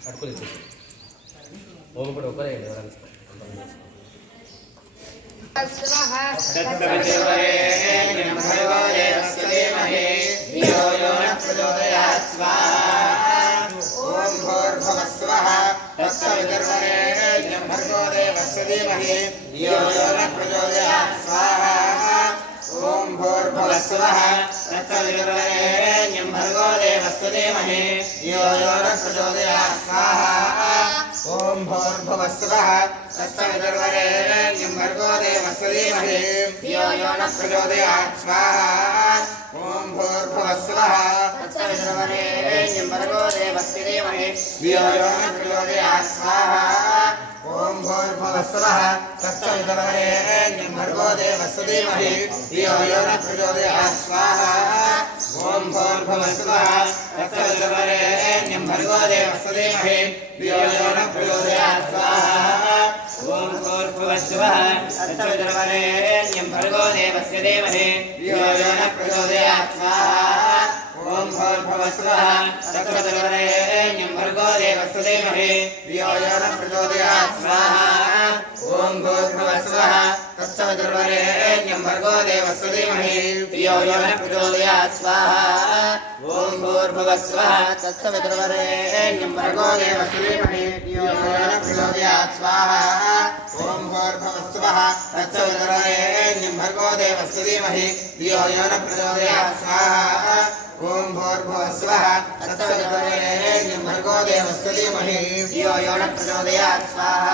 అడుకుని ఓం కూడా ఒకరేయండి ఎవరైనా ఓం భూర్భువస్వః తత్సవితుర్వరేణ్యం భర్గో దేవస్య ధీమహి ధియో యో న ప్రచోదయాత్ స్వాహా ఓం భూర్భువస్వః తత్సవితుర్వరేణ్యం భర్గో దేవస్య ధీమహి ధియో యో న ప్రచోదయాత్ స్వాహా ఓం భూర్భువస్వః తత్సవితుర్వరేణ్యం భర్గో దేవస్య ధీమహి ధియో యో న ప్రచోదయాత్ స్వాహా ఓం భూర్భువస్వః తత్సవితుర్వరేణ్యం భర్గో దేవస్య ధీమహి ధియో యో న ప్రచోదయాత్ స్వాహా ఓం భూర్భువస్వః తత్సవితుర్వరేణ్యం భర్గో దేవస్య ధీమహి ధియో యో న ప్రచోదయాత్ స్వాహా ఓం భూర్భువస్వః తత్సవితుర్వరేణ్యం భర్గో దేవస్య ధీమహి ధియో యో న ప్రచోదయాత్ స్వాహా ఓం భూర్భువస్వః తత్సవితుర్వరేణ్యం భర్గో దేవస్య ధీమహి ధియో యో న ప్రచోదయాత్ స్వాహా ఓం భూర్భువస్వః తత్సవితుర్వరేణ్యం భర్గో దేవస్య ధీమహి ధియో యో న ప్రచోదయాత్ స్వాహా ఓం భూర్భువస్వః తత్సవితుర్వరేణ్యం భర్గో దేవస్య ధీమహి ధియో యో న ప్రచోదయాత్ స్వాహా ఓం భూర్భువస్వః తత్సవితుర్వరేణ్యం భర్గో దేవస్య ధీమహి ధియో యో న ప్రచోదయాత్ స్వాహా ఓం భూర్భువస్వః తత్సవితుర్వరేణ్యం భర్గో దేవస్య ధీమహి ధియో యో న ప్రచోదయాత్ స్వాహా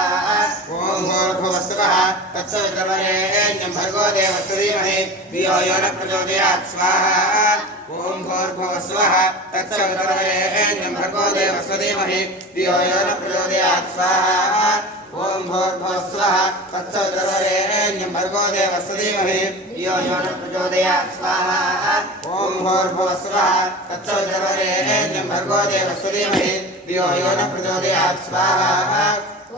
ఓం భూర్భువస్వః తత్సవితుర్వరేణ్యం భర్గో దేవస్య ధీమహి ధియో యో న ప్రచోదయాత్ స్వాహా ఓం భూర్భువస్వః తత్సవితుర్వరేణ్యం భర్గో దేవస్య ధీమహి ధియో యో న ప్రచోదయాత్ స్వాహా ఓం భూర్భువస్వః తత్సవితుర్వరేణ్యం భర్గో దేవస్య ధీమహి ధియో యో న ప్రచోదయాత్ స్వాహా ఓం భూర్భువస్వః తత్సవితుర్వరేణ్యం భర్గో దేవస్య ధీమహి ధియో యో న ప్రచోదయాత్ స్వాహా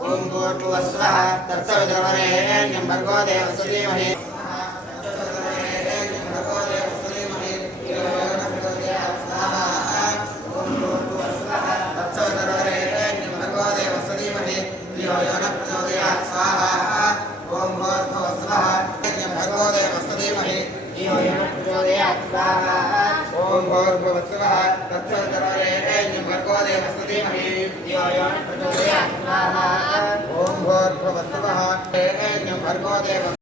ఓం భూర్భువస్వః తత్సవితుర్వరేణ్యం భర్గో దేవస్య ధీమహి ధియో యో న ప్రచోదయాత్ స్వాహా ఓం భూర్భువస్వః తత్సవితుర్వరేణ్యం భర్గో దేవస్య ధీమహి ధియో యో న ప్రచోదయాత్ స్వాహా ఓం భూర్భువస్వః భర్గో దేవస్య ధీమహి ధియో యో న ప్రచోదయాత్ స్వాహా ఓం భూర్భువస్వః తత్సవితుర్వరేణ్యం భర్గో దేవస్య ధీమహి ధియో యో న ప్రచోదయాత్ స్వాహా ఓం భూర్భువస్వః భర్గో దేవస్య